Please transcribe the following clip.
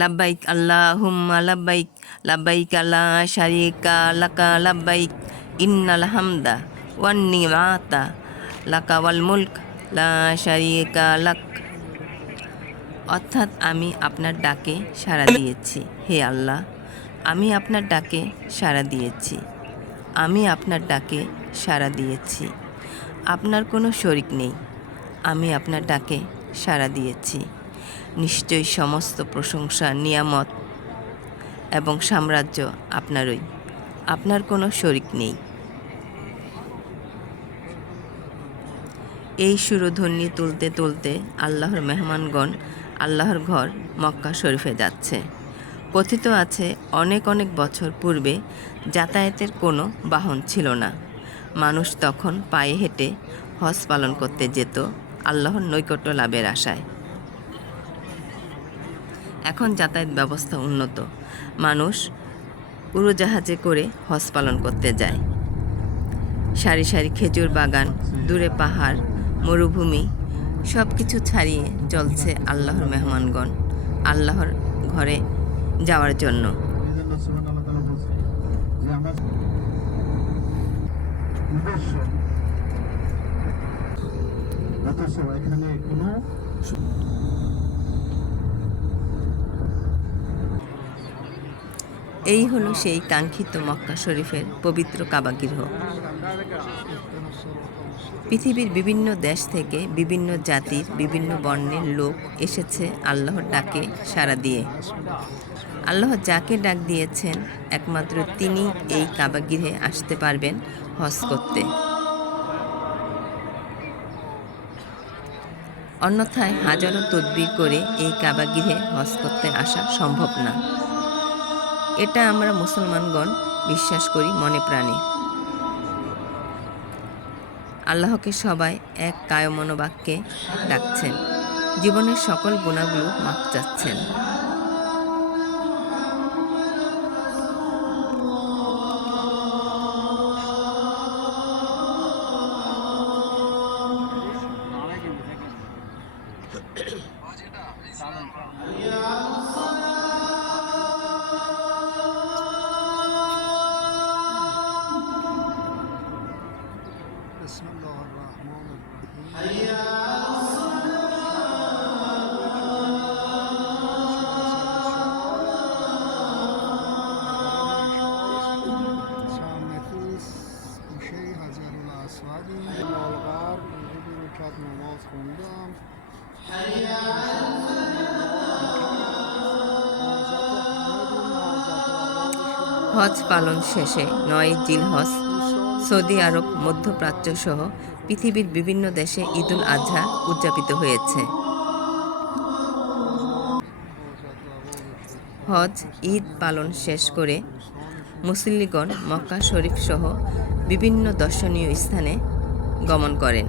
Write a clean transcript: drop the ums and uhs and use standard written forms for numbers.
লাব্বাইক আল্লাহুম্মা লাব্বাইক লাব্বাইক লা শারীকা লাকা লাব্বাইক ইন্নাল হামদা ওয়ান নিমাতা লাকা ওয়াল মুলক লা শারীকা লাক। অর্থাৎ আমি আপনার ডাকে সাড়া দিয়েছি, হে আল্লাহ, আমি আপনার ডাকে সাড়া দিয়েছি, আমি আপনার ডাকে সাড়া দিয়েছি। আপনার কোনো শরিক নেই, আমি আপনার ডাকে সাড়া দিয়েছি। নিশ্চয়ই সমস্ত প্রশংসা, নিয়ামত এবং সাম্রাজ্য আপনারই, আপনার কোনো শরিক নেই। এই সুরধ্বনি তুলতে তুলতে আল্লাহর মেহমানগণ আল্লাহর ঘর মক্কা শরীফে যাচ্ছে। কথিত আছে অনেক অনেক বছর পূর্বে যাতায়াতের কোনো বাহন ছিল না। মানুষ তখন পায়ে হেঁটে হজ পালন করতে যেত আল্লাহর নৈকট্য লাভের আশায়। এখন যাতায়াত ব্যবস্থা উন্নত, মানুষ উড়োজাহাজে করে হজ পালন করতে যায়। সারি সারি খেজুর বাগান, দূরে পাহাড়, মরুভূমি, সব কিছু ছাড়িয়ে চলছে আল্লাহর মেহমানগণ আল্লাহর ঘরে যাওয়ার জন্য। এই হলো সেই কাঙ্ক্ষিত মক্কা শরীফের পবিত্র কাবাগৃহ। পৃথিবীর বিভিন্ন দেশ থেকে বিভিন্ন জাতির বিভিন্ন বর্ণের লোক এসেছে আল্লাহর ডাকে সাড়া দিয়ে। আল্লাহ যাকে ডাক দিয়েছেন একমাত্র তিনি এই কাবাগৃহে আসতে পারবেন হজ করতে। অন্যথায় হাজারো তদবির করে এই কাবাগৃহে হজ করতে আসা সম্ভব না। এটা আমরা মুসলমানগণ বিশ্বাস করি মনে প্রাণে। আল্লাহকে সবাই এক কায় মনোবাক্যে ডাকছেন, জীবনের সকল গুনাহগুলো মাফ চাচ্ছেন। হজ পালন শেষে 9 জিলহজ সৌদি আরব, মধ্যপ্রাচ্য সহ পৃথিবীর বিভিন্ন দেশে ঈদুল আজহা উদযাপিত হয়েছে। হজ ঈদ পালন শেষ করে মুসল্লিগণ মক্কা শরীফ সহ বিভিন্ন দর্শনীয় স্থানে গমন করেন।